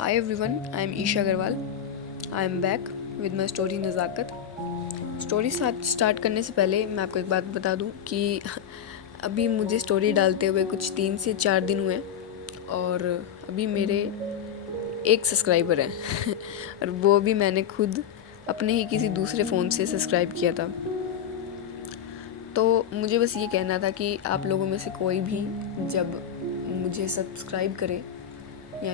Hi everyone, I am Isha Agarwal. I am back with my story नज़ाकत. Story start करने से पहले मैं आपको एक बात बता दूं कि अभी मुझे स्टोरी डालते हुए कुछ 3 से 4 दिन हुए हैं और अभी मेरे 1 सब्सक्राइबर हैं और वो भी मैंने खुद अपने ही किसी दूसरे फ़ोन से सब्सक्राइब किया था. तो मुझे बस ये कहना था कि आप लोगों में से कोई भी जब मुझे सब्सक्राइब करे या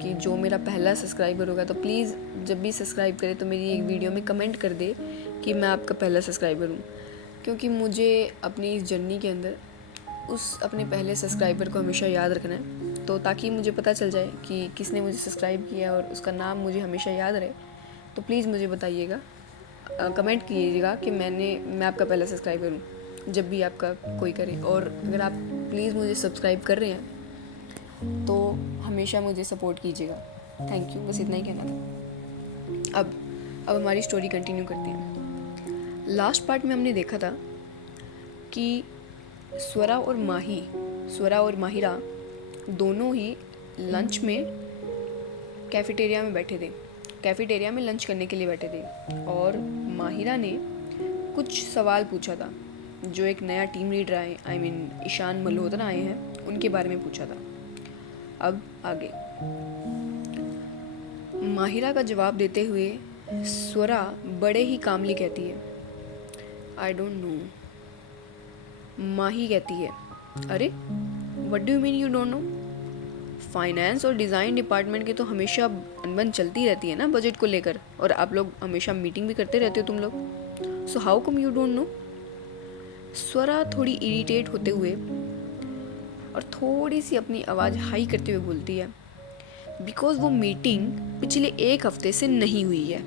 कि जो मेरा पहला सब्सक्राइबर होगा तो प्लीज़ जब भी सब्सक्राइब करे तो मेरी एक वीडियो में कमेंट कर दे कि मैं आपका पहला सब्सक्राइबर हूँ, क्योंकि मुझे अपनी इस जर्नी के अंदर उस अपने पहले सब्सक्राइबर को हमेशा याद रखना है. तो ताकि मुझे पता चल जाए कि किसने मुझे सब्सक्राइब किया और उसका नाम मुझे हमेशा याद रहे, तो प्लीज़ मुझे बताइएगा, कमेंट कीजिएगा कि मैं आपका पहला सब्सक्राइबर हूँ जब भी आपका कोई करे. और अगर आप प्लीज़ मुझे सब्सक्राइब कर रहे हैं तो हमेशा मुझे सपोर्ट कीजिएगा. थैंक यू, बस इतना ही कहना था. अब हमारी स्टोरी कंटिन्यू करते हैं. लास्ट पार्ट में हमने देखा था कि स्वरा और माहिरा दोनों ही लंच में कैफेटेरिया में बैठे थे. कैफेटेरिया में लंच करने के लिए बैठे थे और माहिरा ने कुछ सवाल पूछा था जो एक नया टीम लीडर आए ईशान मल्होत्रा आए हैं उनके बारे में पूछा था. अब आगे माहिरा का जवाब देते हुए स्वरा बड़े ही कामली कहती है, आई डोंट नो. माही कहती है, अरे what do you mean you don't no? Finance और डिज़ाइन डिपार्टमेंट की तो हमेशा अनबन चलती रहती है ना बजट को लेकर, और आप लोग हमेशा मीटिंग भी करते रहते हो तुम लोग. So how come you don't know? Swara थोड़ी इरिटेट होते हुए और थोड़ी सी अपनी आवाज़ हाई करते हुए बोलती है, बिकॉज़ वो मीटिंग पिछले 1 हफ्ते से नहीं हुई है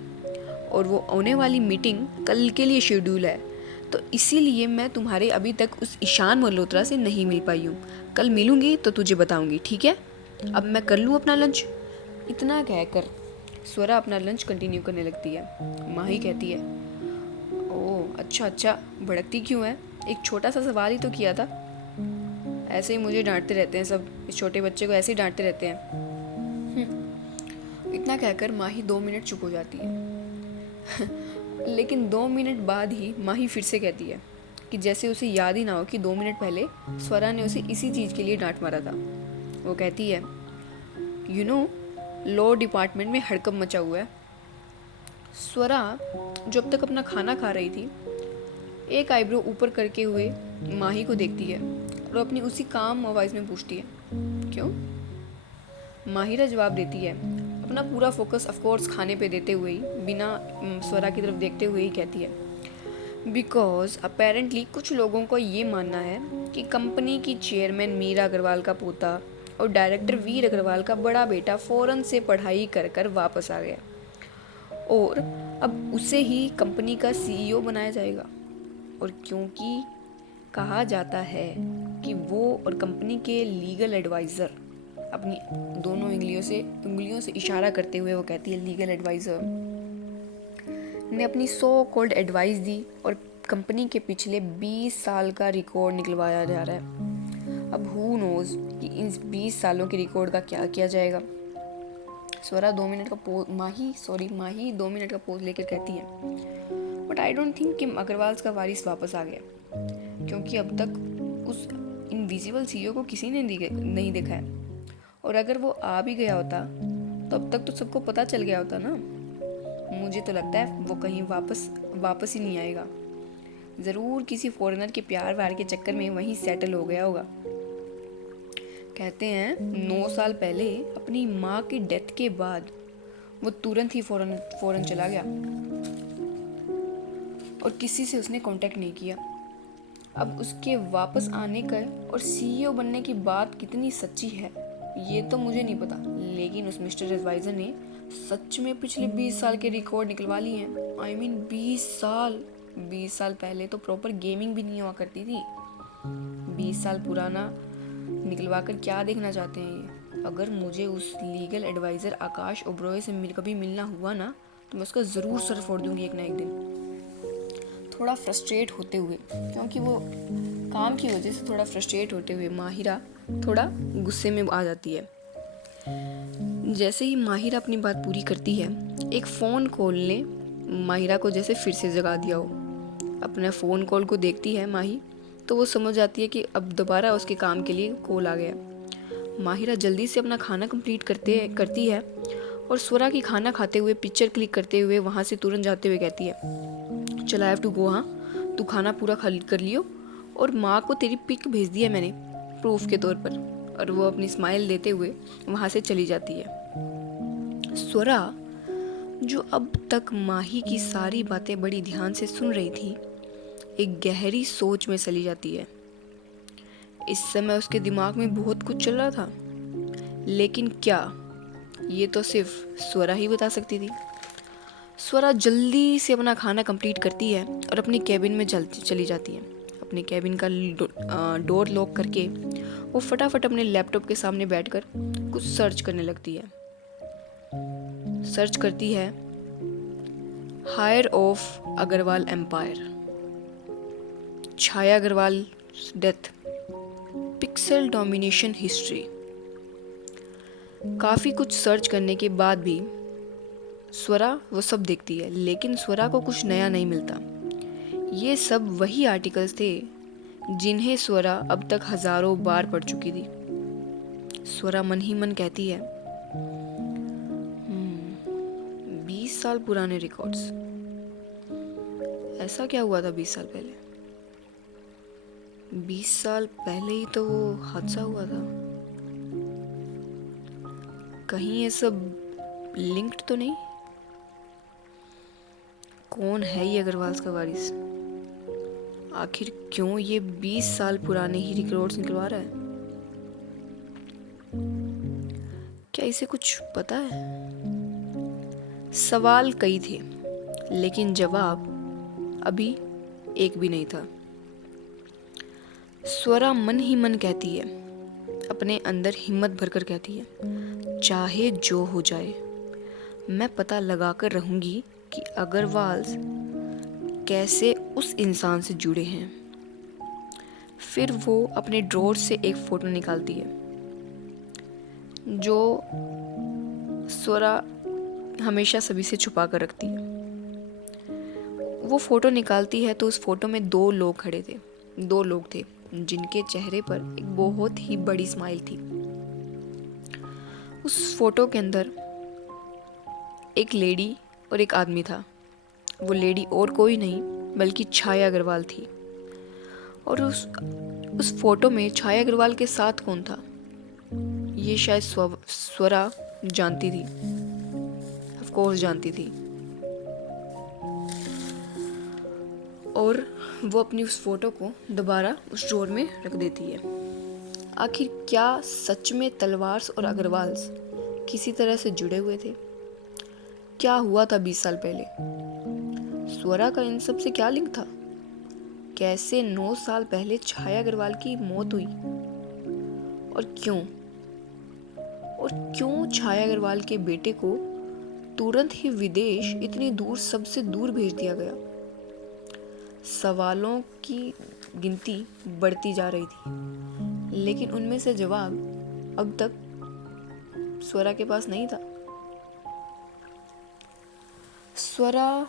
और वो आने वाली मीटिंग कल के लिए शेड्यूल है, तो इसीलिए मैं तुम्हारे अभी तक उस ईशान मल्होत्रा से नहीं मिल पाई हूँ. कल मिलूँगी तो तुझे बताऊँगी, ठीक है? अब मैं कर लूँ अपना लंच. इतना कहकर स्वरा अपना लंच कंटिन्यू करने लगती है. माही कहती है, ओह अच्छा, भड़कती क्यों है? एक छोटा सा सवाल ही तो किया था. ऐसे ही मुझे डांटते रहते हैं सब, इस छोटे बच्चे को ऐसे ही डांटते रहते हैं. इतना कहकर माही 2 मिनट चुप हो जाती है. लेकिन 2 मिनट बाद ही माही फिर से कहती है कि जैसे उसे याद ही ना हो कि 2 मिनट पहले स्वरा ने उसे इसी चीज़ के लिए डांट मारा था. वो कहती है, यू नो लॉ डिपार्टमेंट में हड़कंप मचा हुआ है. स्वरा जो अब तक अपना खाना खा रही थी एक आईब्रो ऊपर करके हुए माही को देखती है और अपनी उसी काम आवाज़ में पूछती है, क्यों? माहिरा जवाब देती है, अपना पूरा फोकस ऑफकोर्स खाने पे देते हुए ही, बिना स्वरा की तरफ देखते हुए ही कहती है, बिकॉज अपेरेंटली कुछ लोगों को ये मानना है कि कंपनी की चेयरमैन मीरा अग्रवाल का पोता और डायरेक्टर वीर अग्रवाल का बड़ा बेटा फ़ौरन से पढ़ाई कर कर वापस आ गया और अब उसे ही कंपनी का सीईओ बनाया जाएगा. और क्योंकि कहा जाता है कि वो और कंपनी के लीगल एडवाइज़र, अपनी दोनों उंगलियों से इशारा करते हुए वो कहती है, लीगल एडवाइज़र ने अपनी सो कॉल्ड एडवाइस दी और कंपनी के पिछले 20 साल का रिकॉर्ड निकलवाया जा रहा है. अब हु नोज़ कि इन 20 सालों के रिकॉर्ड का क्या किया जाएगा. स्वरा 2 मिनट का माही 2 मिनट का पोज लेकर कहती है, बट आई डोंट थिंक कि अग्रवाल का वारिस वापस आ गया, क्योंकि अब तक उस इनविजिबल सीईओ को किसी ने नहीं देखा है, और अगर वो आ भी गया होता तो अब तक तो सबको पता चल गया होता ना. मुझे तो लगता है वो कहीं वापस ही नहीं आएगा. ज़रूर किसी फॉरेनर के प्यार व्यार के चक्कर में वहीं सेटल हो गया होगा. कहते हैं 9 साल पहले अपनी माँ की डेथ के बाद वो तुरंत ही फॉरेन चला गया और किसी से उसने कांटेक्ट नहीं किया. अब उसके वापस आने का और सीईओ बनने की बात कितनी सच्ची है ये तो मुझे नहीं पता, लेकिन उस मिस्टर एडवाइज़र ने सच में पिछले 20 साल के रिकॉर्ड निकलवा लिए हैं. 20 साल पहले तो प्रॉपर गेमिंग भी नहीं हुआ करती थी. 20 साल पुराना निकलवा कर क्या देखना चाहते हैं ये. अगर मुझे उस लीगल एडवाइज़र आकाश ओब्रॉय से कभी मिलना हुआ ना तो मैं उसका ज़रूर सर फोड़ दूंगी एक ना एक दिन. थोड़ा फ्रस्ट्रेट होते हुए, क्योंकि वो काम की वजह से थोड़ा फ्रस्ट्रेट होते हुए माहिरा थोड़ा गुस्से में आ जाती है. जैसे ही माहिरा अपनी बात पूरी करती है, एक फ़ोन कॉल ने माहिरा को जैसे फिर से जगा दिया हो। अपने फ़ोन कॉल को देखती है माही, तो वो समझ जाती है कि अब दोबारा उसके काम के लिए कॉल आ गया। माहिरा जल्दी से अपना खाना कंप्लीट करती है और स्वरा की खाना खाते हुए पिक्चर क्लिक करते हुए वहाँ से तुरंत जाते हुए कहती है, चल आई हैव टू गो, हाँ तू खाना पूरा कर लियो, और माँ को तेरी पिक भेज दी है मैंने प्रूफ के तौर पर। और वो अपनी स्माइल देते हुए वहाँ से चली जाती है। स्वरा, जो अब तक माही की सारी बातें बड़ी ध्यान से सुन रही थी, एक गहरी सोच में चली जाती है। इस समय उसके दिमाग में बहुत कुछ चल रहा था, लेकिन क्या, ये तो सिर्फ स्वरा ही बता सकती थी। स्वरा जल्दी से अपना खाना कंप्लीट करती है और अपनी कैबिन में चली जाती है। अपने कैबिन का डोर लॉक करके वो फटाफट अपने लैपटॉप के सामने बैठकर कुछ सर्च करने लगती है। सर्च करती है heir of Agarwal empire, Chhaya Agarwal death, pixel domination history. काफ़ी कुछ सर्च करने के बाद भी स्वरा वो सब देखती है, लेकिन स्वरा को कुछ नया नहीं मिलता। ये सब वही आर्टिकल्स थे जिन्हें स्वरा अब तक हजारों बार पढ़ चुकी थी। स्वरा मन ही मन कहती है, 20 साल पुराने रिकॉर्ड्स, ऐसा क्या हुआ था 20 साल पहले? 20 साल पहले ही तो वो हादसा हुआ था। कहीं ये सब लिंक्ड तो नहीं? कौन है ये अग्रवाल्स का वारिस? आखिर क्यों ये 20 साल पुराने ही रिकॉर्ड्स निकलवा रहा है? क्या इसे कुछ पता है? सवाल कई थे, लेकिन जवाब अभी एक भी नहीं था। स्वरा मन ही मन कहती है, अपने अंदर हिम्मत भरकर कहती है, चाहे जो हो जाए मैं पता लगाकर रहूंगी कि अग्रवाल्स कैसे उस इंसान से जुड़े हैं। फिर वो अपने ड्रॉर से एक फ़ोटो निकालती है जो स्वरा हमेशा सभी से छुपा कर रखती है। वो फ़ोटो निकालती है तो उस फोटो में दो लोग थे जिनके चेहरे पर एक बहुत ही बड़ी स्माइल थी। उस फोटो के अंदर एक लेडी और एक आदमी था। वो लेडी और कोई नहीं बल्कि छाया अग्रवाल थी। और उस फोटो में छाया अग्रवाल के साथ कौन था, ये शायद स्वरा जानती थी, ऑफ कोर्स जानती थी। और वो अपनी उस फोटो को दोबारा उस ड्रॉर में रख देती है। आखिर क्या सच में तलवार्स और अग्रवाल्स किसी तरह से जुड़े हुए थे? क्या हुआ था 20 साल पहले? स्वरा का इन सब से क्या लिंक था? कैसे 9 साल पहले छाया अग्रवाल की मौत हुई? और क्यों छाया अग्रवाल के बेटे को तुरंत ही विदेश, इतनी दूर, सबसे दूर भेज दिया गया? सवालों की गिनती बढ़ती जा रही थी, लेकिन उनमें से जवाब अब तक स्वरा के पास नहीं था। स्वरा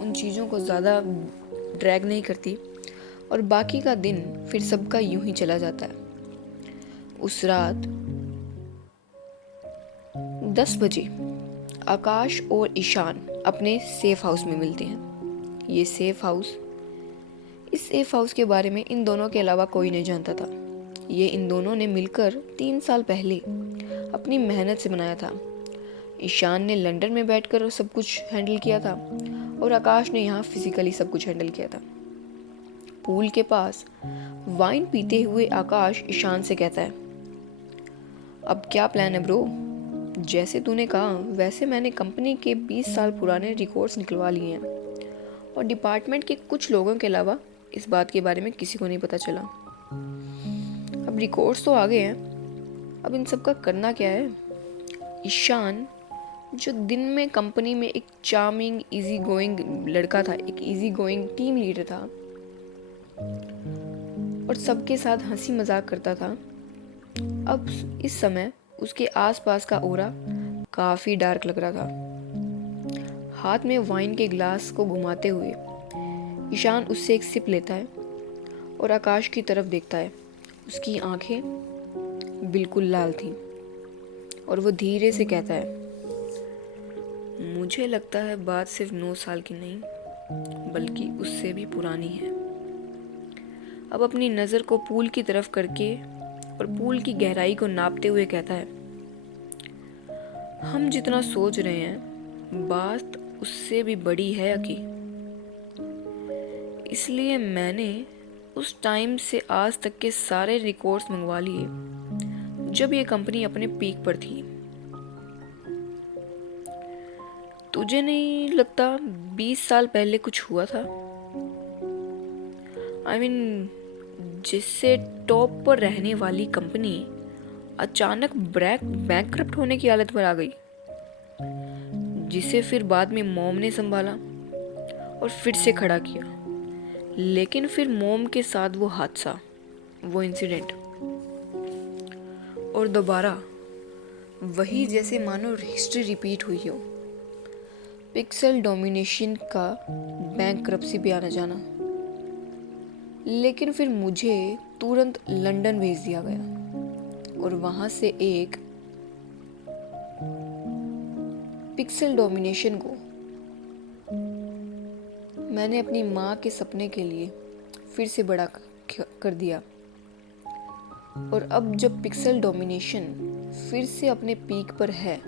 उन चीज़ों को ज़्यादा ड्रैग नहीं करती और बाकी का दिन फिर सबका यूं ही चला जाता है। उस रात 10 बजे आकाश और ईशान अपने सेफ हाउस में मिलते हैं। इस सेफ हाउस के बारे में इन दोनों के अलावा कोई नहीं जानता था। ये इन दोनों ने मिलकर 3 साल पहले अपनी मेहनत से बनाया था। ईशान ने लंदन में बैठकर सब कुछ हैंडल किया था और आकाश ने यहाँ फिजिकली सब कुछ हैंडल किया था। पूल के पास वाइन पीते हुए आकाश ईशान से कहता है, अब क्या प्लान है ब्रो? जैसे तूने कहा वैसे मैंने कंपनी के 20 साल पुराने रिकॉर्ड्स निकलवा लिए हैं और डिपार्टमेंट के कुछ लोगों के अलावा इस बात के बारे में किसी को नहीं पता चला। अब रिकॉर्ड्स तो आ गए हैं, अब इन सब का करना क्या है? ईशान, जो दिन में कंपनी में एक चार्मिंग इजी गोइंग लड़का था, एक इजी गोइंग टीम लीडर था और सबके साथ हंसी मजाक करता था, अब इस समय उसके आसपास का ओरा काफ़ी डार्क लग रहा था। हाथ में वाइन के ग्लास को घुमाते हुए ईशान उससे एक सिप लेता है और आकाश की तरफ देखता है। उसकी आंखें बिल्कुल लाल थीं और वो धीरे से कहता है, मुझे लगता है बात सिर्फ 9 साल की नहीं बल्कि उससे भी पुरानी है। अब अपनी नज़र को पूल की तरफ करके और पूल की गहराई को नापते हुए कहता है, हम जितना सोच रहे हैं बात उससे भी बड़ी है अकी। इसलिए मैंने उस टाइम से आज तक के सारे रिकॉर्ड्स मंगवा लिए जब ये कंपनी अपने पीक पर थी। तुझे नहीं लगता 20 साल पहले कुछ हुआ था? I mean, जिससे टॉप पर रहने वाली कंपनी अचानक बैंकक्रप्ट होने की हालत पर आ गई, जिसे फिर बाद में मॉम ने संभाला और फिर से खड़ा किया। लेकिन फिर मॉम के साथ वो हादसा, वो इंसिडेंट, और दोबारा वही, जैसे मानो हिस्ट्री रिपीट हुई हो। पिक्सेल डोमिनेशन का बैंकक्रप्सी भी आना जाना। लेकिन फिर मुझे तुरंत लंदन भेज दिया गया और वहाँ से एक पिक्सेल डोमिनेशन को मैंने अपनी माँ के सपने के लिए फिर से बड़ा कर दिया। और अब जब पिक्सेल डोमिनेशन फिर से अपने पीक पर है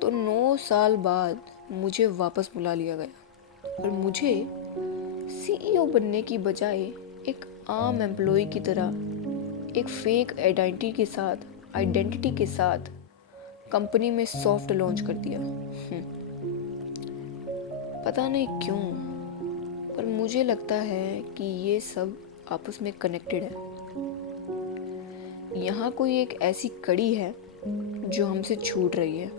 तो 9 साल बाद मुझे वापस बुला लिया गया और मुझे सीईओ बनने की बजाय एक आम एम्प्लॉय की तरह एक फेक आइडेंटिटी के साथ कंपनी में सॉफ्ट लॉन्च कर दिया। पता नहीं क्यों, पर मुझे लगता है कि ये सब आपस में कनेक्टेड है। यहाँ कोई एक ऐसी कड़ी है जो हमसे छूट रही है।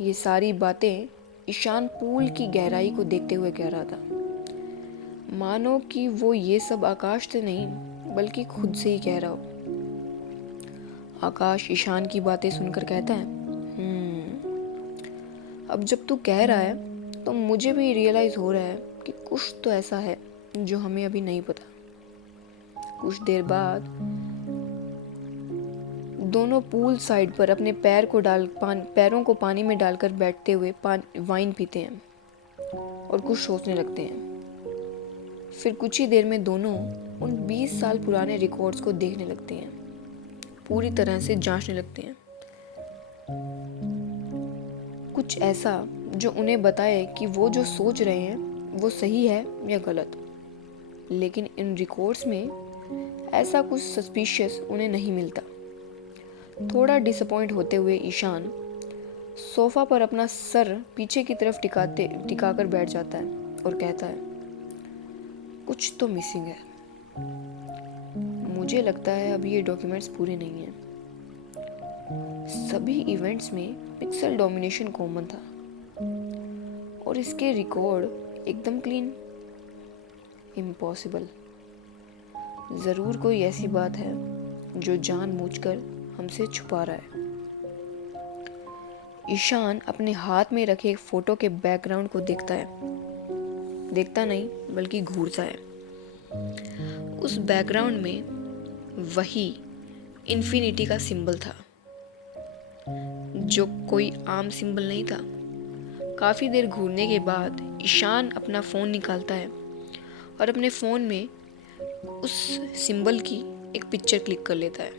ये सारी बातें ईशान पूल की गहराई को देखते हुए कह रहा था, मानो कि वो ये सब आकाश से नहीं बल्कि खुद से ही कह रहा हो। आकाश ईशान की बातें सुनकर कहता है, अब जब तू कह रहा है तो मुझे भी रियलाइज हो रहा है कि कुछ तो ऐसा है जो हमें अभी नहीं पता। कुछ देर बाद दोनों पूल साइड पर अपने पैरों को पानी में डालकर बैठते हुए वाइन पीते हैं और कुछ सोचने लगते हैं। फिर कुछ ही देर में दोनों उन 20 साल पुराने रिकॉर्ड्स को देखने लगते हैं, पूरी तरह से जांचने लगते हैं। कुछ ऐसा जो उन्हें बताए कि वो जो सोच रहे हैं वो सही है या गलत। लेकिन इन रिकॉर्ड्स में ऐसा कुछ सस्पिशियस उन्हें नहीं मिलता। थोड़ा डिसअपॉइंट होते हुए ईशान सोफा पर अपना सर पीछे की तरफ टिकाकर बैठ जाता है और कहता है, कुछ तो मिसिंग है। मुझे लगता है अभी ये डॉक्यूमेंट्स पूरे नहीं हैं। सभी इवेंट्स में पिक्सेल डोमिनेशन कॉमन था और इसके रिकॉर्ड एकदम क्लीन। इम्पॉसिबल। ज़रूर कोई ऐसी बात है जो जानबूझकर हमसे छुपा रहा है। ईशान अपने हाथ में रखे एक फोटो के बैकग्राउंड को देखता नहीं बल्कि घूरता है। उस बैकग्राउंड में वही इन्फिनिटी का सिंबल था, जो कोई आम सिंबल नहीं था। काफ़ी देर घूरने के बाद ईशान अपना फ़ोन निकालता है और अपने फ़ोन में उस सिंबल की एक पिक्चर क्लिक कर लेता है।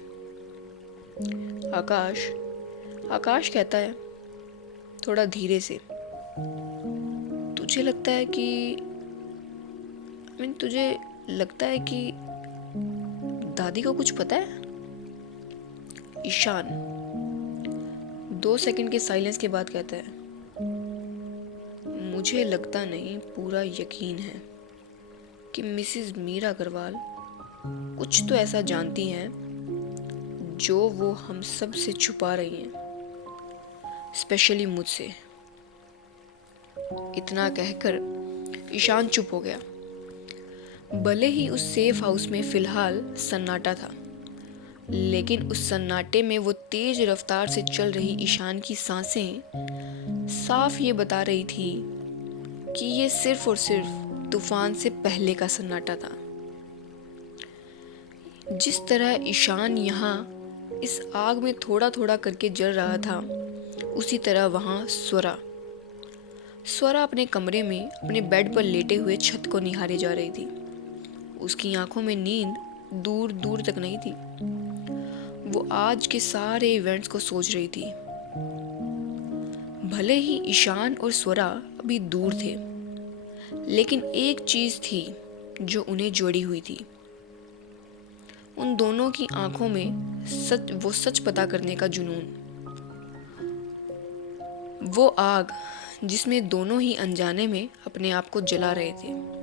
आकाश कहता है थोड़ा धीरे से, तुझे लगता है कि दादी को कुछ पता है? ईशान 2 सेकंड के साइलेंस के बाद कहता है, मुझे लगता नहीं, पूरा यकीन है कि मिसेस मीरा अग्रवाल कुछ तो ऐसा जानती हैं जो वो हम सब से छुपा रही हैं, स्पेशली मुझसे। इतना कहकर ईशान चुप हो गया। भले ही उस सेफ हाउस में फिलहाल सन्नाटा था, लेकिन उस सन्नाटे में वो तेज रफ्तार से चल रही ईशान की सांसें साफ ये बता रही थी कि ये सिर्फ और सिर्फ तूफान से पहले का सन्नाटा था। जिस तरह ईशान यहाँ इस आग में थोड़ा थोड़ा करके जल रहा था, उसी तरह वहाँ स्वरा अपने कमरे में अपने बेड पर लेटे हुए छत को निहारे जा रही थी। उसकी आंखों में नींद दूर दूर तक नहीं थी। वो आज के सारे इवेंट्स को सोच रही थी। भले ही ईशान और स्वरा अभी दूर थे, लेकिन एक चीज थी जो उन्हें जोड़ी हुई थी। उन दोनों की आंखों में सच पता करने का जुनून। वो आग जिसमें दोनों ही अनजाने में अपने आप को जला रहे थे।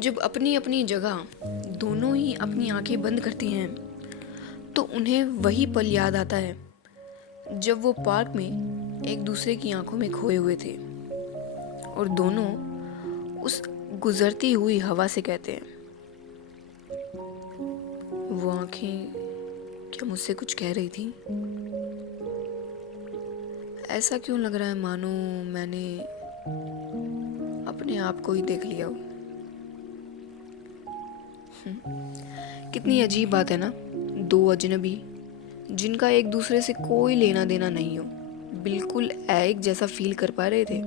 जब अपनी अपनी जगह दोनों ही अपनी आंखें बंद करती हैं, तो उन्हें वही पल याद आता है जब वो पार्क में एक दूसरे की आंखों में खोए हुए थे और दोनों उस गुजरती हुई हवा से कहते हैं, वो आंखें क्या मुझसे कुछ कह रही थी? ऐसा क्यों लग रहा है मानो मैंने अपने आप को ही देख लिया हो। कितनी अजीब बात है ना, दो अजनबी जिनका एक दूसरे से कोई लेना देना नहीं हो, बिल्कुल एक जैसा फील कर पा रहे थे।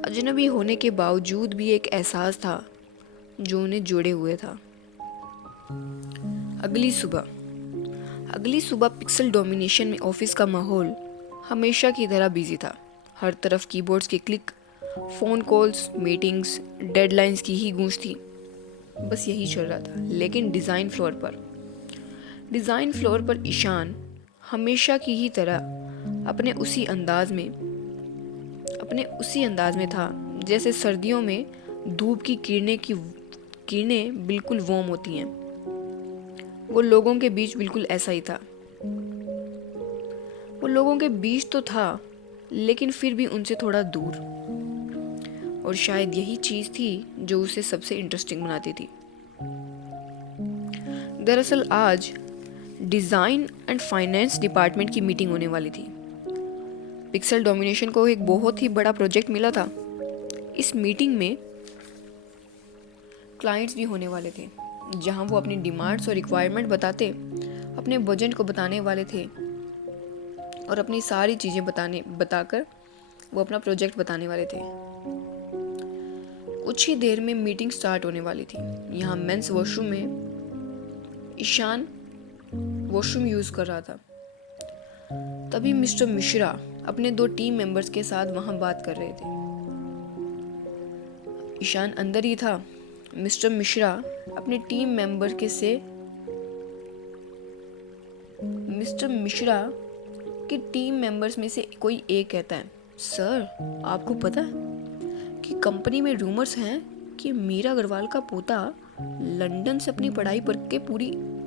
अजनबी होने के बावजूद भी एक एहसास था जो उन्हें जोड़े हुए था। अगली सुबह पिक्सल डोमिनेशन में ऑफिस का माहौल हमेशा की तरह बिजी था। हर तरफ कीबोर्ड्स के click, phone calls, meetings, deadlines की ही गूंज थी। बस यही चल रहा था। लेकिन डिज़ाइन फ्लोर पर ईशान हमेशा की ही तरह अपने उसी अंदाज में था जैसे सर्दियों में धूप की किरणें बिल्कुल वार्म होती हैं। वो लोगों के बीच बिल्कुल ऐसा ही था। वो लोगों के बीच तो था, लेकिन फिर भी उनसे थोड़ा दूर। और शायद यही चीज़ थी जो उसे सबसे इंटरेस्टिंग बनाती थी। दरअसल आज डिज़ाइन एंड फाइनेंस डिपार्टमेंट की मीटिंग होने वाली थी। पिक्सल डोमिनेशन को एक बहुत ही बड़ा प्रोजेक्ट मिला था। इस मीटिंग में क्लाइंट्स भी होने वाले थे, जहां वो अपनी डिमांड्स और रिक्वायरमेंट बताते, अपने बजट को बताने वाले थे और अपनी सारी चीज़ें बताकर वो अपना प्रोजेक्ट बताने वाले थे। कुछ ही देर में मीटिंग स्टार्ट होने वाली थी। यहाँ मेंस वॉशरूम में ईशान वॉशरूम यूज़ कर रहा था। तभी मिस्टर मिश्रा अपने 2 टीम मेंबर्स के साथ वहाँ बात कर रहे थे। ईशान अंदर ही था। मिस्टर मिश्रा अपने टीम मेंबर के टीम मेंबर्स में से कोई एक कहता है, सर आपको पता है कि कंपनी में रूमर्स हैं कि मीरा अग्रवाल का पोता लंदन से अपनी पढ़ाई करके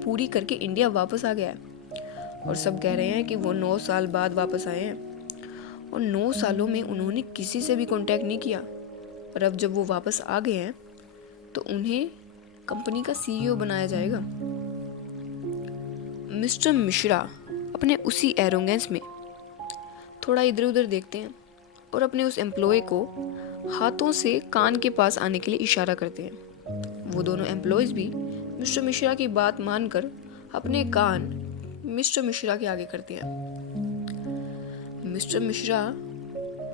पूरी करके इंडिया वापस आ गया है और सब कह रहे हैं कि वो 9 साल बाद वापस आए हैं और 9 सालों में उन्होंने किसी से भी कांटेक्ट नहीं किया और अब जब वो वापस आ गए हैं तो उन्हें कंपनी का सीईओ बनाया जाएगा। मिस्टर मिश्रा अपने अपनी एरोगेंस में थोड़ा इधर उधर देखते हैं और अपने उस एम्प्लॉय को हाथों से कान के पास आने के लिए इशारा करते हैं। वो दोनों एम्प्लॉयज भी मिस्टर मिश्रा की बात मानकर अपने कान मिस्टर मिश्रा के आगे करते हैं। मिस्टर मिश्रा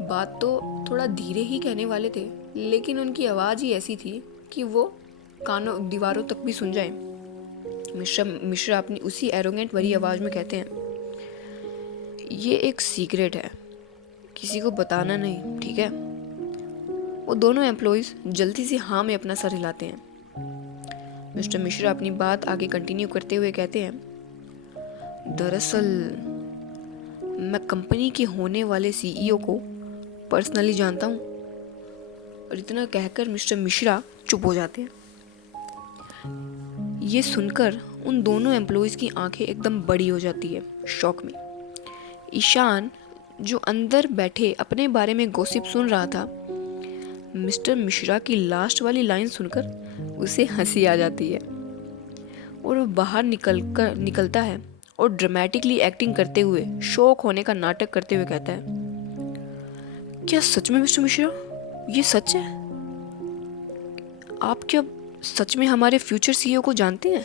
बात तो थोड़ा धीरे ही कहने वाले थे, लेकिन उनकी आवाज़ ही ऐसी थी कि वो दीवारों तक भी सुन जाए। मिस्टर मिश्रा अपनी उसी एरोगेंट भरी आवाज़ में कहते हैं, ये एक सीक्रेट है, किसी को बताना नहीं, ठीक है? वो दोनों एम्प्लॉयज़ जल्दी से हाँ में अपना सर हिलाते हैं। मिस्टर मिश्रा अपनी बात आगे कंटिन्यू करते हुए कहते हैं, दरअसल मैं कंपनी के होने वाले सीईओ को पर्सनली जानता हूँ। और इतना कहकर मिस्टर मिश्रा चुप हो जाते हैं। ये सुनकर उन दोनों एम्प्लॉयज़ की आंखें एकदम बड़ी हो जाती है शॉक में। ईशान जो अंदर बैठे अपने बारे में गॉसिप सुन रहा था, मिस्टर मिश्रा की लास्ट वाली लाइन सुनकर उसे हंसी आ जाती है। और वो बाहर निकलता है और ड्रामेटिकली एक्टिंग करते हुए शौक होने का नाटक करते हुए कहता है, क्या सच में मिस्टर मिश्रा ये सच है? आप क्या सच में हमारे फ्यूचर सीईओ को जानते हैं?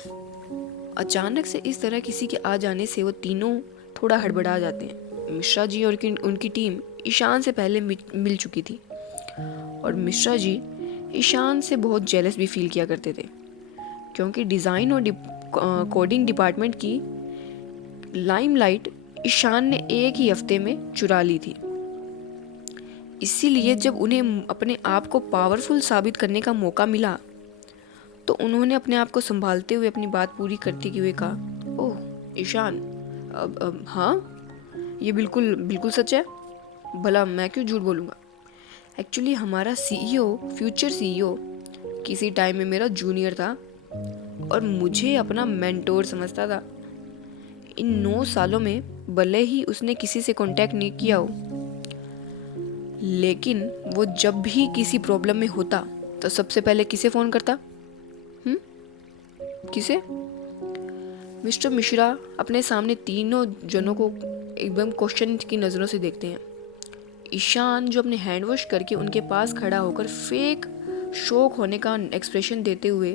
अचानक से इस तरह किसी के आ जाने से वो तीनों थोड़ा हड़बड़ा जाते हैं। मिश्रा जी और उनकी टीम ईशान से पहले मिल चुकी थी और मिश्रा जी ईशान से बहुत जेलस भी फील किया करते थे, क्योंकि डिज़ाइन और कोडिंग डिपार्टमेंट की लाइमलाइट ईशान ने एक ही हफ्ते में चुरा ली थी। इसीलिए जब उन्हें अपने आप को पावरफुल साबित करने का मौका मिला तो उन्होंने अपने आप को संभालते हुए अपनी बात पूरी करते हुए कहा, ओह ईशान, अब हाँ ये बिल्कुल बिल्कुल सच है। भला मैं क्यों झूठ बोलूँगा? एक्चुअली हमारा सीईओ, फ्यूचर सीईओ किसी टाइम में मेरा जूनियर था और मुझे अपना मेंटोर समझता था। इन 9 सालों में भले ही उसने किसी से कांटेक्ट नहीं किया हो, लेकिन वो जब भी किसी प्रॉब्लम में होता तो सबसे पहले किसे फ़ोन करता? किसे? मिस्टर मिश्रा अपने सामने तीनों जनों को एकदम क्वेश्चन की नज़रों से देखते हैं। ईशान जो अपने हैंड वॉश करके उनके पास खड़ा होकर फेक शौक होने का एक्सप्रेशन देते हुए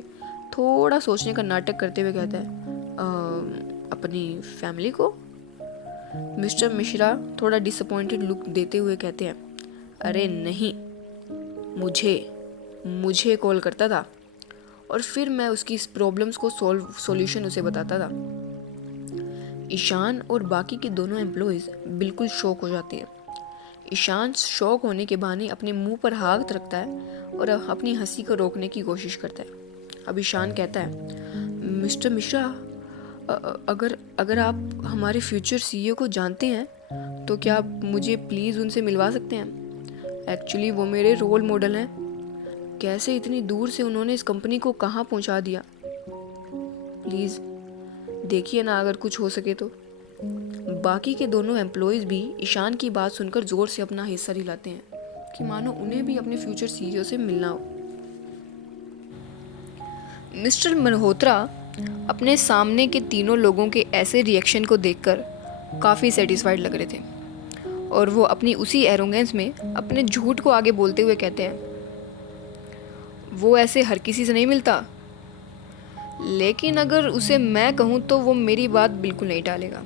थोड़ा सोचने का नाटक करते हुए कहता है, अपनी फैमिली को? मिस्टर मिश्रा थोड़ा डिसअपॉइंटेड लुक देते हुए कहते हैं, अरे नहीं, मुझे कॉल करता था और फिर मैं उसकी इस प्रॉब्लम्स को सॉल्यूशन उसे बताता था। ईशान और बाकी के दोनों एम्प्लॉयज़ बिल्कुल शॉक हो जाते हैं। ईशान शॉक होने के बहाने अपने मुंह पर हाथ रखता है और अपनी हंसी को रोकने की कोशिश करता है। अब ईशान कहता है, मिस्टर मिश्रा, अगर आप हमारे फ्यूचर सीईओ को जानते हैं तो क्या आप मुझे प्लीज़ उनसे मिलवा सकते हैं? एक्चुअली वो मेरे रोल मॉडल हैं। कैसे इतनी दूर से उन्होंने इस कंपनी को कहाँ पहुँचा दिया। प्लीज़ देखिए ना, अगर कुछ हो सके तो। बाकी के दोनों एम्प्लॉयज़ भी ईशान की बात सुनकर ज़ोर से अपना हिस्सा हिलाते हैं कि मानो उन्हें भी अपने फ्यूचर सीईओ से मिलना हो। मिस्टर मल्होत्रा अपने सामने के तीनों लोगों के ऐसे रिएक्शन को देखकर काफ़ी सेटिस्फाइड लग रहे थे और वो अपनी उसी एरोगेंस में अपने झूठ को आगे बोलते हुए कहते हैं, वो ऐसे हर किसी से नहीं मिलता, लेकिन अगर उसे मैं कहूँ तो वो मेरी बात बिल्कुल नहीं टालेगा।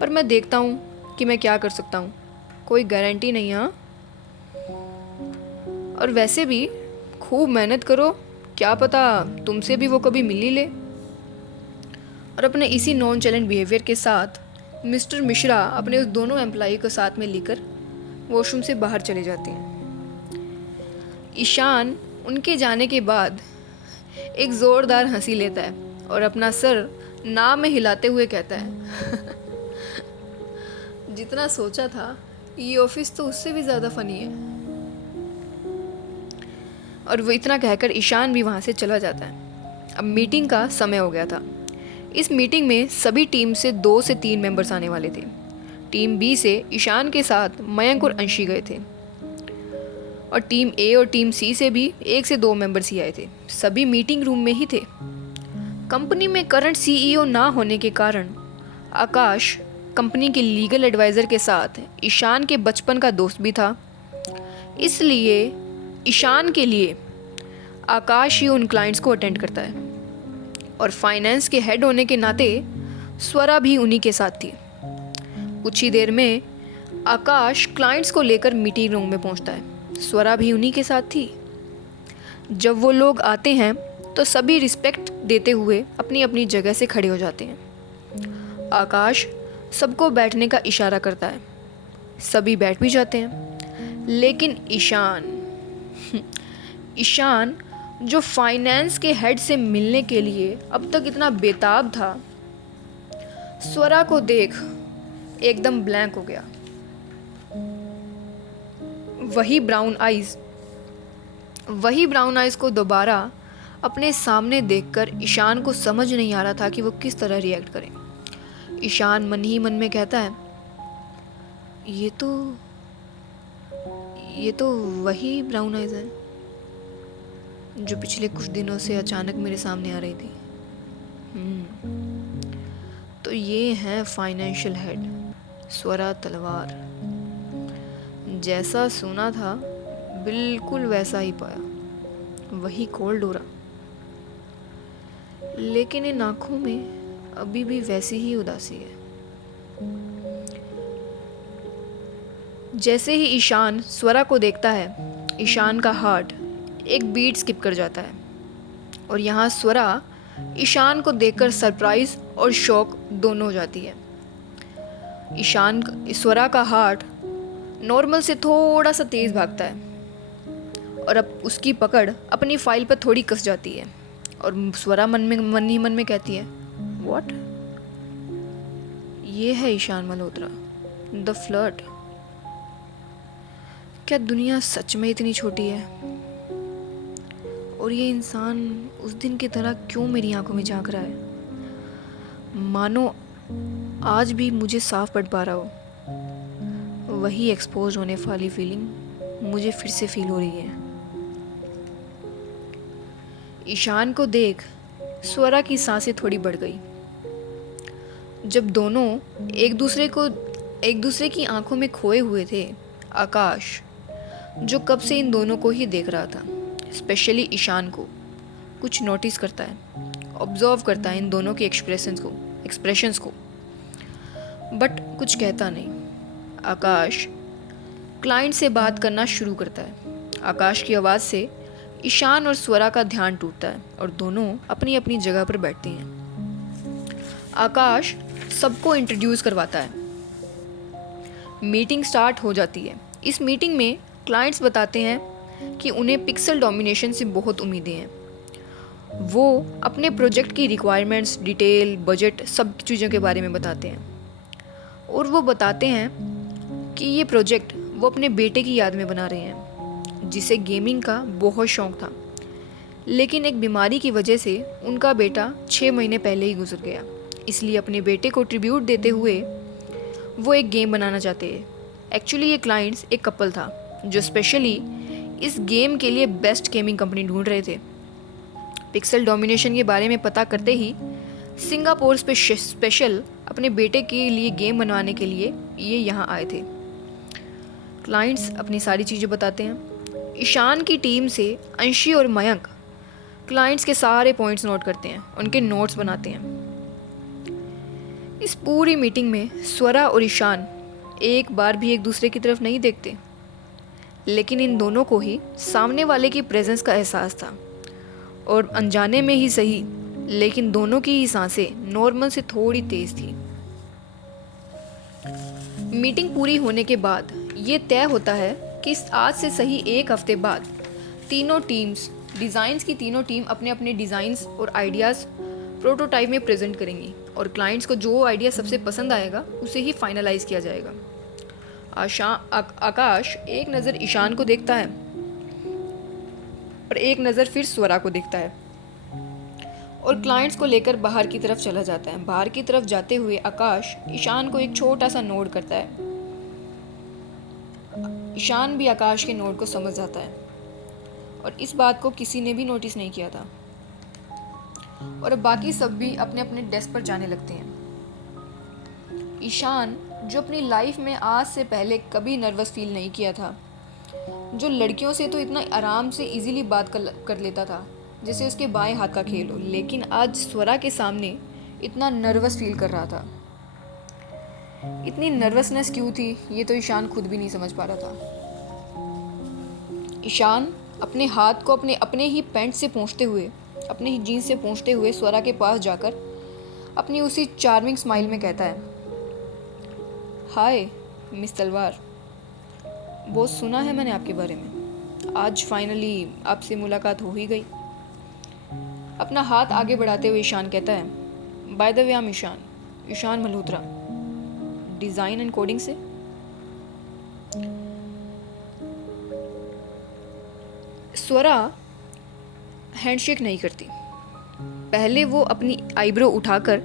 पर मैं देखता हूँ कि मैं क्या कर सकता हूँ, कोई गारंटी नहीं। हाँ, और वैसे भी खूब मेहनत करो, क्या पता तुमसे भी वो कभी मिल ही ले। और अपने इसी नॉन चैलेंज बिहेवियर के साथ मिस्टर मिश्रा अपने उस दोनों एम्प्लॉई को साथ में लेकर वॉशरूम से बाहर चले जाते हैं। ईशान उनके जाने के बाद एक ज़ोरदार हंसी लेता है और अपना सर ना में हिलाते हुए कहता है, जितना सोचा था ये ऑफिस तो उससे भी ज़्यादा फ़नी है। और वो इतना कहकर ईशान भी वहाँ से चला जाता है। अब मीटिंग का समय हो गया था। इस मीटिंग में सभी टीम से 2 से 3 मेंबर्स आने वाले थे। टीम बी से ईशान के साथ मयंक और अंशी गए थे और टीम ए और टीम सी से भी 1 से 2 मेंबर्स ही आए थे। सभी मीटिंग रूम में ही थे। कंपनी में करंट सीईओ ना होने के कारण आकाश कंपनी के लीगल एडवाइज़र के साथ ईशान के बचपन का दोस्त भी था। इसलिए ईशान के लिए आकाश ही उन क्लाइंट्स को अटेंड करता है और फाइनेंस के हेड होने के नाते स्वरा भी उन्हीं के साथ थी। कुछ ही देर में आकाश क्लाइंट्स को लेकर मीटिंग रूम में पहुंचता है। स्वरा भी उन्हीं के साथ थी। जब वो लोग आते हैं तो सभी रिस्पेक्ट देते हुए अपनी अपनी जगह से खड़े हो जाते हैं। आकाश सबको बैठने का इशारा करता है। सभी बैठ भी जाते हैं, लेकिन ईशान जो फाइनेंस के हेड से मिलने के लिए अब तक इतना बेताब था, स्वरा को देख एकदम ब्लैंक हो गया। वही ब्राउन आइज़ को दोबारा अपने सामने देखकर ईशान को समझ नहीं आ रहा था कि वो किस तरह रिएक्ट करे। ईशान मन ही मन में कहता है, ये तो वही ब्राउन आइज़ है जो पिछले कुछ दिनों से अचानक मेरे सामने आ रही थी। तो ये हैं फाइनेंशियल हेड स्वरा तलवार। जैसा सुना था बिल्कुल वैसा ही पाया, वही कोल्ड हो रहा, लेकिन इन आँखों में अभी भी वैसी ही उदासी है। जैसे ही ईशान स्वरा को देखता है, ईशान का हार्ट एक बीट स्किप कर जाता है और यहाँ स्वरा ईशान को देखकर सरप्राइज और शॉक दोनों हो जाती है। स्वरा का हार्ट नॉर्मल से थोड़ा सा तेज़ भागता है और अब उसकी पकड़ अपनी फाइल पर थोड़ी कस जाती है और स्वरा मन ही मन में कहती है, व्हाट? ये है ईशान मल्होत्रा, द फ्लर्ट। क्या दुनिया सच में इतनी छोटी है? और ये इंसान उस दिन की तरह क्यों मेरी आंखों में झांक रहा है, मानो आज भी मुझे साफ पढ़ पा रहा हो। वही एक्सपोज होने वाली फीलिंग मुझे फिर से फील हो रही है। ईशान को देख स्वरा की सांसें थोड़ी बढ़ गई। जब दोनों एक दूसरे की आंखों में खोए हुए थे, आकाश, जो कब से इन दोनों को ही देख रहा था, स्पेशली ईशान को, कुछ नोटिस करता है, ऑब्जर्व करता है इन दोनों के एक्सप्रेशंस को, बट कुछ कहता नहीं। आकाश क्लाइंट से बात करना शुरू करता है। आकाश की आवाज़ से ईशान और स्वरा का ध्यान टूटता है और दोनों अपनी अपनी जगह पर बैठती हैं। आकाश सबको इंट्रोड्यूस करवाता है। मीटिंग स्टार्ट हो जाती है। इस मीटिंग में क्लाइंट्स बताते हैं कि उन्हें पिक्सल डोमिनेशन से बहुत उम्मीदें हैं। वो अपने प्रोजेक्ट की रिक्वायरमेंट्स, डिटेल, बजट, सब चीज़ों के बारे में बताते हैं और वो बताते हैं कि ये प्रोजेक्ट वो अपने बेटे की याद में बना रहे हैं, जिसे गेमिंग का बहुत शौक़ था, लेकिन एक बीमारी की वजह से उनका बेटा 6 महीने पहले ही गुजर गया। इसलिए अपने बेटे को ट्रिब्यूट देते हुए वो एक गेम बनाना चाहते हैं। एक्चुअली ये क्लाइंट्स एक कपल था जो स्पेशली इस गेम के लिए बेस्ट गेमिंग कंपनी ढूंढ रहे थे। पिक्सल डोमिनेशन के बारे में पता करते ही सिंगापुर स्पेशल अपने बेटे के लिए गेम बनवाने के लिए ये यहाँ आए थे। क्लाइंट्स अपनी सारी चीज़ें बताते हैं। ईशान की टीम से अंशी और मयंक क्लाइंट्स के सारे पॉइंट्स नोट करते हैं, उनके नोट्स बनाते हैं। इस पूरी मीटिंग में स्वरा और ईशान एक बार भी एक दूसरे की तरफ नहीं देखते, लेकिन इन दोनों को ही सामने वाले की प्रेजेंस का एहसास था और अनजाने में ही सही, लेकिन दोनों की ही सांसें नॉर्मल से थोड़ी तेज थी। मीटिंग पूरी होने के बाद ये तय होता है कि आज से सही 1 हफ्ते बाद तीनों टीम अपने अपने डिज़ाइंस और आइडियाज़ प्रोटोटाइप में प्रेजेंट करेंगी और क्लाइंट्स को जो आइडिया सबसे पसंद आएगा उसे ही फाइनलाइज किया जाएगा। आकाश एक नज़र ईशान को देखता है और एक नज़र फिर स्वरा को देखता है और क्लाइंट्स को लेकर बाहर की तरफ चला जाता है। बाहर की तरफ जाते हुए आकाश ईशान को एक छोटा सा नोड करता है। ईशान भी आकाश के नोड को समझ जाता है और इस बात को किसी ने भी नोटिस नहीं किया था और अब बाकी सब भी अपने अपने डेस्क पर जाने लगते हैं। ईशान, जो अपनी लाइफ में आज से पहले कभी नर्वस फील नहीं किया था, जो लड़कियों से तो इतना आराम से इजीली बात कर लेता था जैसे उसके बाएं हाथ का खेल हो, लेकिन आज स्वरा के सामने इतना नर्वस फील कर रहा था। इतनी नर्वसनेस क्यों थी ये तो ईशान खुद भी नहीं समझ पा रहा था। ईशान अपने हाथ को अपने ही पैंट से पोंछते हुए, अपने ही जीन्स से पोंछते हुए स्वरा के पास जाकर अपनी उसी चार्मिंग स्माइल में कहता है, हाय मिस तलवार, बहुत सुना है मैंने आपके बारे में, आज फाइनली आपसे मुलाकात हो ही गई। अपना हाथ आगे बढ़ाते हुए ईशान कहता है, by the way I am Ishaan Malhotra, design and coding से। स्वरा हैंडशेक नहीं करती। पहले वो अपनी आईब्रो उठाकर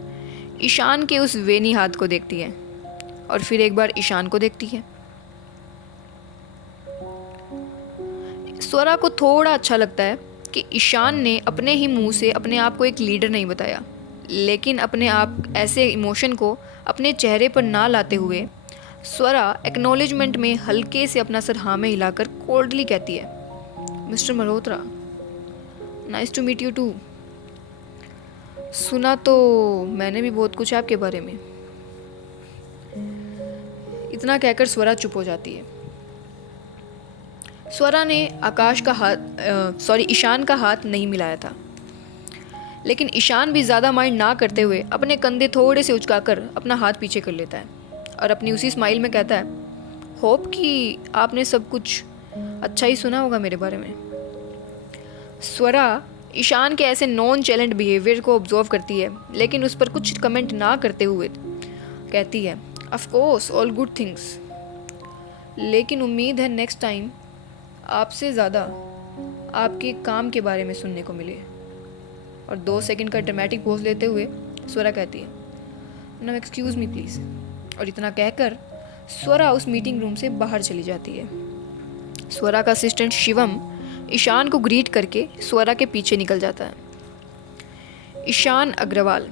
ईशान के उस वेनी हाथ को देखती है और फिर एक बार ईशान को देखती है। स्वरा को थोड़ा अच्छा लगता है कि ईशान ने अपने ही मुंह से अपने आप को एक लीडर नहीं बताया, लेकिन अपने आप ऐसे इमोशन को अपने चेहरे पर ना लाते हुए स्वरा एक्नॉलेजमेंट में हल्के से अपना सर हाँ में हिलाकर कोल्डली कहती है, mister Malhotra, nice to meet you too. सुना तो मैंने भी बहुत कुछ है आपके बारे में। इतना कहकर स्वरा चुप हो जाती है। स्वरा ने ईशान का हाथ नहीं मिलाया था, लेकिन ईशान भी ज़्यादा माइंड ना करते हुए अपने कंधे थोड़े से उचकाकर अपना हाथ पीछे कर लेता है और अपनी उसी स्माइल में कहता है, होप कि आपने सब कुछ अच्छा ही सुना होगा मेरे बारे में। स्वरा ईशान के ऐसे नॉन चैलेंट बिहेवियर को ऑब्जर्व करती है, लेकिन उस पर कुछ कमेंट ना करते हुए कहती है, of course all good things, लेकिन उम्मीद है नेक्स्ट टाइम आपसे ज़्यादा आपके काम के बारे में सुनने को मिले। और 2 सेकंड का ड्रामेटिक पोज लेते हुए स्वरा कहती है, नाउ एक्सक्यूज़ मी प्लीज़। और इतना कहकर स्वरा उस मीटिंग रूम से बाहर चली जाती है। स्वरा का असिस्टेंट शिवम ईशान को ग्रीट करके स्वरा के पीछे निकल जाता है। ईशान अग्रवाल,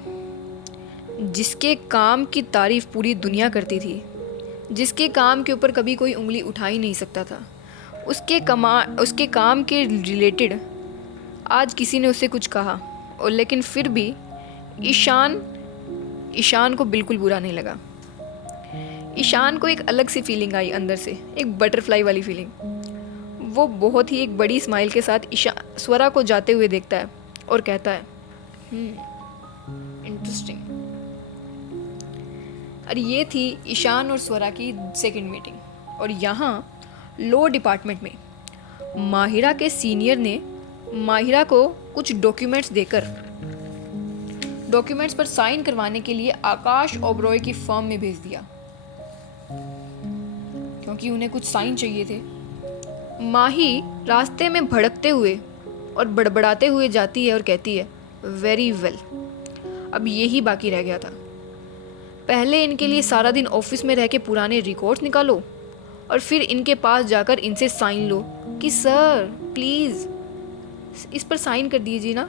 जिसके काम की तारीफ पूरी दुनिया करती थी, जिसके काम के ऊपर कभी कोई उंगली उठा ही नहीं सकता था, उसके काम के रिलेटेड आज किसी ने उससे कुछ कहा, और लेकिन फिर भी ईशान को बिल्कुल बुरा नहीं लगा। ईशान को एक अलग सी फीलिंग आई अंदर से, एक बटरफ्लाई वाली फीलिंग। वो बहुत ही एक बड़ी स्माइल के साथ स्वरा को जाते हुए देखता है और कहता है, इंटरेस्टिंग। और ये थी ईशान और स्वरा की सेकंड मीटिंग। और यहाँ लॉ डिपार्टमेंट में माहिरा के सीनियर ने माहिरा को कुछ डॉक्यूमेंट्स देकर डॉक्यूमेंट्स पर साइन करवाने के लिए आकाश ओबरॉय की फर्म में भेज दिया, क्योंकि उन्हें कुछ साइन चाहिए थे। माही रास्ते में भड़कते हुए और बड़बड़ाते हुए जाती है और कहती है, वेरी वेल, अब यही बाकी रह गया था। पहले इनके लिए सारा दिन ऑफिस में रह के पुराने रिकॉर्ड्स निकालो और फिर इनके पास जाकर इनसे साइन लो कि सर प्लीज़ इस पर साइन कर दीजिए ना,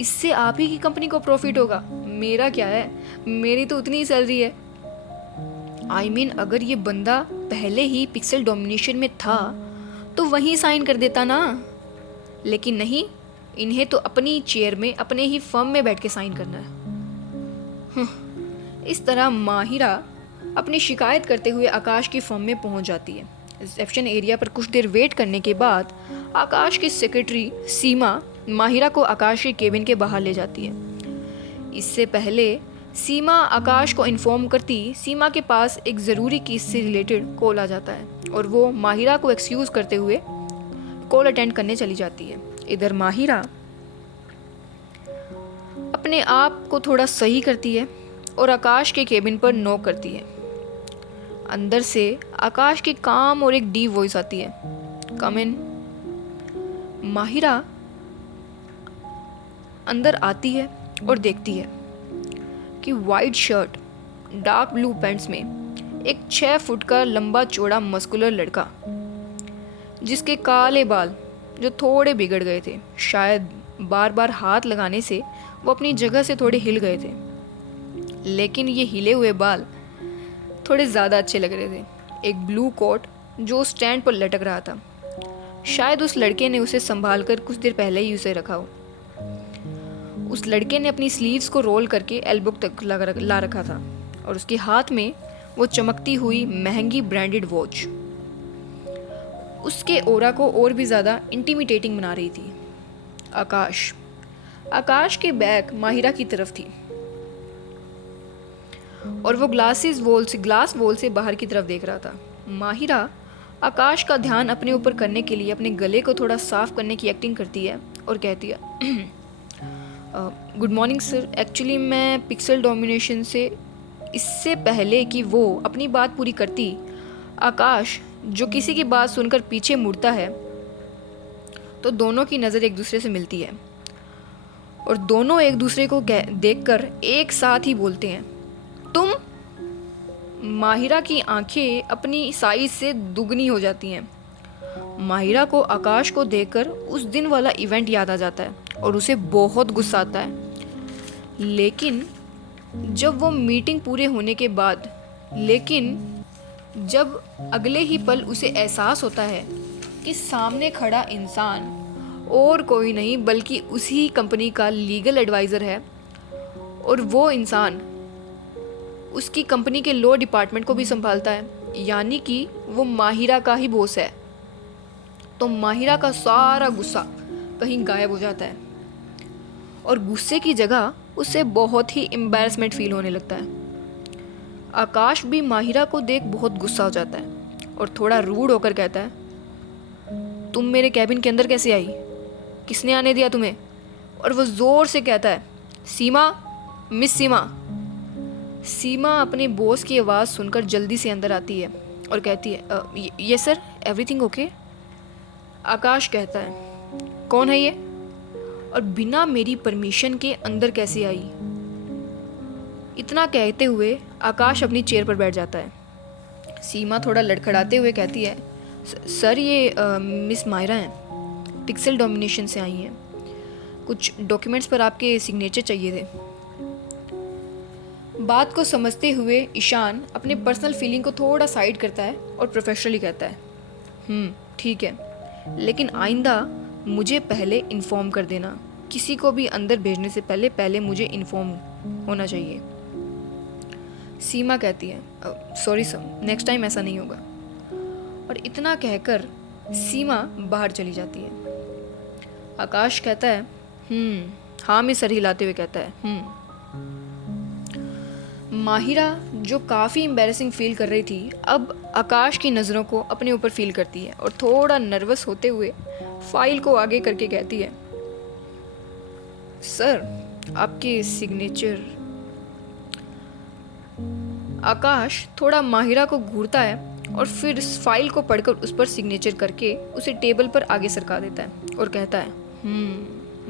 इससे आप ही की कंपनी को प्रॉफिट होगा, मेरा क्या है, मेरी तो उतनी ही सैलरी है। I mean, अगर ये बंदा पहले ही पिक्सल डोमिनेशन में था तो वहीं साइन कर देता ना, लेकिन नहीं, इन्हें तो अपनी चेयर में अपने ही फर्म में बैठ के साइन करना है। इस तरह माहिरा अपनी शिकायत करते हुए आकाश की फर्म में पहुंच जाती है। रिसेप्शन एरिया पर कुछ देर वेट करने के बाद आकाश की सेक्रेटरी सीमा माहिरा को आकाश के केबिन के बाहर ले जाती है। इससे पहले सीमा आकाश को इन्फॉर्म करती सीमा के पास एक ज़रूरी केस से रिलेटेड कॉल आ जाता है और वो माहिरा को एक्सक्यूज़ करते हुए कॉल अटेंड करने चली जाती है। इधर माहिरा अपने आप को थोड़ा सही करती है और आकाश के केबिन पर नॉक करती है। अंदर से आकाश की काम और एक डीप वॉइस आती है, कम इन। माहिरा अंदर आती है और देखती है कि white shirt, dark blue pants में एक 6 फुट का लंबा चौड़ा मस्कुलर लड़का, जिसके काले बाल जो थोड़े बिगड़ गए थे, शायद बार बार हाथ लगाने से वो अपनी जगह से थोड़े हिल गए थे, लेकिन ये हिले हुए बाल थोड़े ज़्यादा अच्छे लग रहे थे। एक ब्लू कोट जो स्टैंड पर लटक रहा था, शायद उस लड़के ने उसे संभाल कर कुछ देर पहले ही उसे रखा हो। उस लड़के ने अपनी स्लीव्स को रोल करके एल्बो तक ला रखा था और उसके हाथ में वो चमकती हुई महंगी ब्रांडेड वॉच उसके ओरा को और भी ज़्यादा इंटिमिडेटिंग बना रही थी। आकाश के बैक माहिरा की तरफ थी और वो ग्लास वॉल से बाहर की तरफ देख रहा था। माहिरा आकाश का ध्यान अपने ऊपर करने के लिए अपने गले को थोड़ा साफ करने की एक्टिंग करती है और कहती है, गुड मॉर्निंग सर, एक्चुअली मैं पिक्सल डोमिनेशन से इससे पहले कि वो अपनी बात पूरी करती, आकाश जो किसी की बात सुनकर पीछे मुड़ता है तो दोनों की नज़र एक दूसरे से मिलती है और दोनों एक दूसरे को देखकर एक साथ ही बोलते हैं, तुम। माहिरा की आंखें अपनी साइज से दुगनी हो जाती हैं। माहिरा को आकाश को देखकर उस दिन वाला इवेंट याद आ जाता है और उसे बहुत गुस्सा आता है। लेकिन जब वो मीटिंग पूरे होने के बाद जब अगले ही पल उसे एहसास होता है कि सामने खड़ा इंसान और कोई नहीं बल्कि उसी कंपनी का लीगल एडवाइज़र है, और वो इंसान उसकी कंपनी के लॉ डिपार्टमेंट को भी संभालता है, यानी कि वो माहिरा का ही बॉस है, तो माहिरा का सारा गुस्सा कहीं गायब हो जाता है और गुस्से की जगह उसे बहुत ही एम्बैरसमेंट फील होने लगता है। आकाश भी माहिरा को देख बहुत गुस्सा हो जाता है और थोड़ा रूड होकर कहता है, तुम मेरे कैबिन के अंदर कैसे आई? किसने आने दिया तुम्हें? और वो ज़ोर से कहता है, सीमा, मिस सीमा। सीमा अपने बॉस की आवाज़ सुनकर जल्दी से अंदर आती है और कहती है, ये सर, एवरीथिंग ओके? आकाश कहता है, कौन है ये और बिना मेरी परमिशन के अंदर कैसे आई? इतना कहते हुए आकाश अपनी चेयर पर बैठ जाता है। सीमा थोड़ा लड़खड़ाते हुए कहती है, सर ये मिस मायरा हैं, पिक्सल डोमिनेशन से आई हैं, कुछ डॉक्यूमेंट्स पर आपके सिग्नेचर चाहिए थे। बात को समझते हुए ईशान अपने पर्सनल फीलिंग को थोड़ा साइड करता है और प्रोफेशनली कहता है, ठीक है, लेकिन आइंदा मुझे पहले इन्फॉर्म कर देना। किसी को भी अंदर भेजने से पहले मुझे इन्फॉर्म होना चाहिए। सीमा कहती है, सॉरी सर, नेक्स्ट टाइम ऐसा नहीं होगा। और इतना कहकर सीमा बाहर चली जाती है। आकाश कहता है, हाँ में सर हिलाते हुए कहता है, माहिरा जो काफ़ी एम्बैरेसिंग फील कर रही थी, अब आकाश की नज़रों को अपने ऊपर फील करती है और थोड़ा नर्वस होते हुए फाइल को आगे करके कहती है, सर आपके सिग्नेचर। आकाश थोड़ा माहिरा को घूरता है और फिर इस फाइल को पढ़कर उस पर सिग्नेचर करके उसे टेबल पर आगे सरका देता है और कहता है,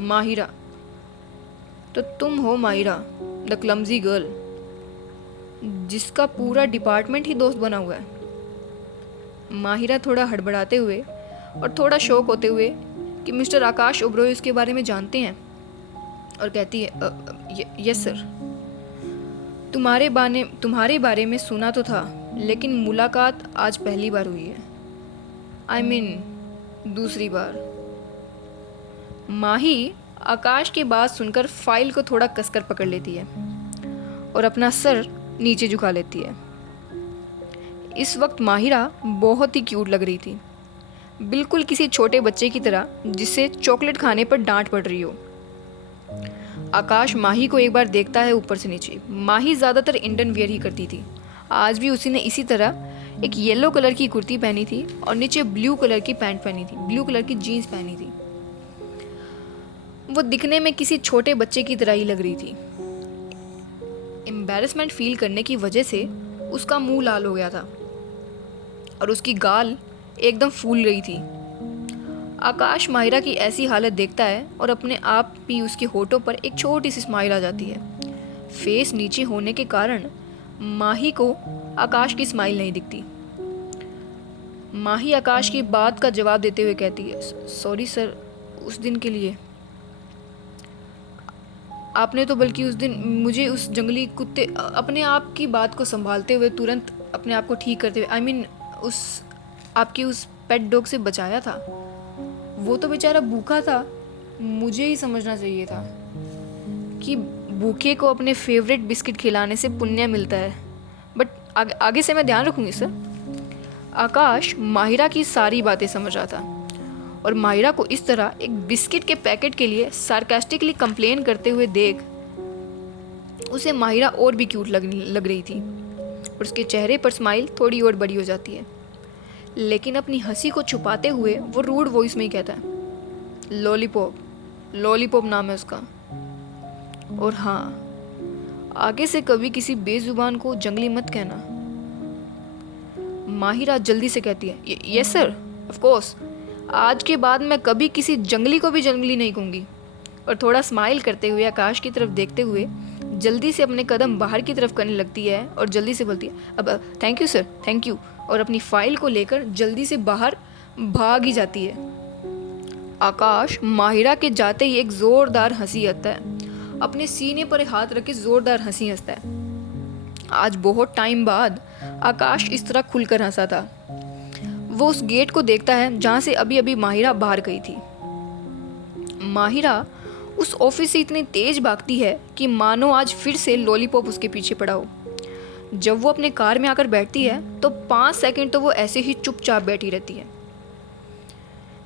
माहिरा, तो तुम हो माहिरा, द क्लमजी गर्ल, जिसका पूरा डिपार्टमेंट ही दोस्त बना हुआ है। माहिरा थोड़ा हड़बड़ाते हुए और थोड़ा शौक होते हुए कि मिस्टर आकाश ओबरॉय इसके बारे में जानते हैं और कहती है, यस सर, तुम्हारे बारे में सुना तो था, लेकिन मुलाकात आज पहली बार हुई है। I mean, दूसरी बार। माही आकाश की बात सुनकर फाइल को थोड़ा कसकर पकड़ लेती है और अपना सर नीचे झुका लेती है। इस वक्त माहिरा बहुत ही क्यूट लग रही थी, बिल्कुल किसी छोटे बच्चे की तरह जिसे चॉकलेट खाने पर डांट पड़ रही हो। आकाश माही को एक बार देखता है ऊपर से नीचे। माही ज़्यादातर इंडियन वियर ही करती थी। आज भी उसी ने इसी तरह एक येलो कलर की कुर्ती पहनी थी और नीचे ब्लू कलर की पैंट पहनी थी, ब्लू कलर की जीन्स पहनी थी। वो दिखने में किसी छोटे बच्चे की तरह ही लग रही थी। एम्बैरेसमेंट फील करने की वजह से उसका मुंह लाल हो गया था और उसकी गाल एकदम फूल रही थी। आकाश माहिरा की ऐसी हालत देखता है और अपने आप भी उसके होठों पर एक छोटी सी स्माइल आ जाती है। फेस नीचे होने के कारण माही को आकाश की स्माइल नहीं दिखती। माही आकाश की बात का जवाब देते हुए कहती है, सॉरी सर, उस दिन के लिए। आपने तो बल्कि उस दिन मुझे उस जंगली कुत्ते, अपने आप की बात को संभालते हुए तुरंत अपने आप को ठीक करते हुए, आपके उस पेट डॉग से बचाया था। वो तो बेचारा भूखा था। मुझे ही समझना चाहिए था कि भूखे को अपने फेवरेट बिस्किट खिलाने से पुण्य मिलता है, बट आगे से मैं ध्यान रखूँगी सर। आकाश माहिरा की सारी बातें समझ रहा था और माहिरा को इस तरह एक बिस्किट के पैकेट के लिए सार्कास्टिकली कंप्लेन करते हुए देख उसे माहिरा और भी क्यूट लग रही थी और उसके चेहरे पर स्माइल थोड़ी और बड़ी हो जाती है। लेकिन अपनी हंसी को छुपाते हुए वो रूड वॉइस में ही कहता है, लॉलीपॉप नाम है उसका, और हाँ, आगे से कभी किसी बेजुबान को जंगली मत कहना। माहिरा जल्दी से कहती है, यस सर, ऑफ कोर्स, आज के बाद मैं कभी किसी जंगली को भी जंगली नहीं कहूँगी। और थोड़ा स्माइल करते हुए आकाश की तरफ देखते हुए जल्दी से अपने कदम बाहर की तरफ करने लगती है और जल्दी से बोलती है, अब thank you sir, thank you, और अपनी फाइल को लेकर जल्दी से बाहर भाग ही जाती है। आकाश माहिरा के जाते ही एक ज़ोरदार हंसी आता है। अपने सीने पर हाथ रख के ज़ोरदार हंसी हंसता है। आज बहुत टाइम बाद आकाश इस तरह खुलकर हंसा था। वो उस गेट को देखता है जहाँ से अभी अभी माहिरा बाहर गई थी। माहिरा उस ऑफिस से इतनी तेज भागती है कि मानो आज फिर से लॉलीपॉप उसके पीछे पड़ा हो। जब वो अपने कार में आकर बैठती है तो 5 सेकंड तो वो ऐसे ही चुपचाप बैठी रहती है,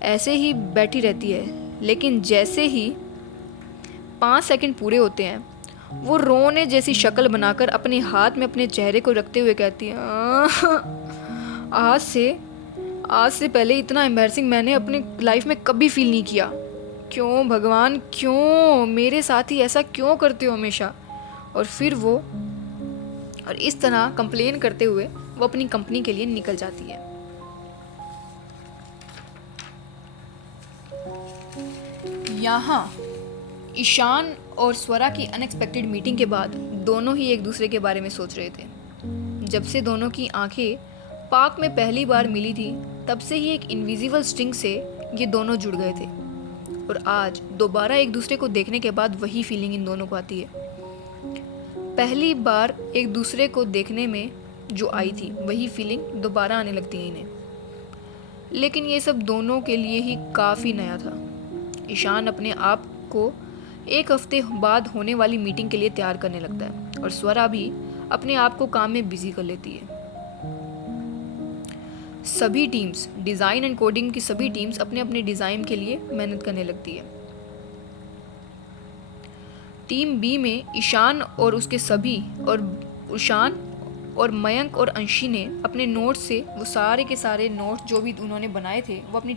ऐसे ही बैठी रहती है। लेकिन जैसे ही 5 सेकंड पूरे होते हैं, वो रोने जैसी शक्ल बनाकर अपने हाथ में अपने चेहरे को रखते हुए कहती है, आज से पहले इतना एम्बैरसिंग मैंने अपनी लाइफ में कभी फील नहीं किया। क्यों भगवान, क्यों मेरे साथ ही ऐसा क्यों करते हो हमेशा। और इस तरह कंप्लेन करते हुए वो अपनी कंपनी के लिए निकल जाती है। यहाँ ईशान और स्वरा की अनएक्सपेक्टेड मीटिंग के बाद दोनों ही एक दूसरे के बारे में सोच रहे थे। जब से दोनों की आंखें पार्क में पहली बार मिली थी, तब से ही एक इनविजिबल स्ट्रिंग से ये दोनों जुड़ गए थे। और आज दोबारा एक दूसरे को देखने के बाद वही फीलिंग इन दोनों को आती है। पहली बार एक दूसरे को देखने में जो आई थी, वही फीलिंग दोबारा आने लगती है इन्हें। लेकिन ये सब दोनों के लिए ही काफ़ी नया था। ईशान अपने आप को एक हफ्ते बाद होने वाली मीटिंग के लिए तैयार करने लगता है और स्वरा भी अपने आप को काम में बिजी कर लेती है। सभी टीम्स, डिज़ाइन एंड कोडिंग की सभी टीम्स अपने अपने डिज़ाइन के लिए मेहनत करने लगती है। टीम बी में ईशान और मयंक और अंशी ने अपने नोट्स से वो सारे के सारे नोट्स जो भी उन्होंने बनाए थे वो अपनी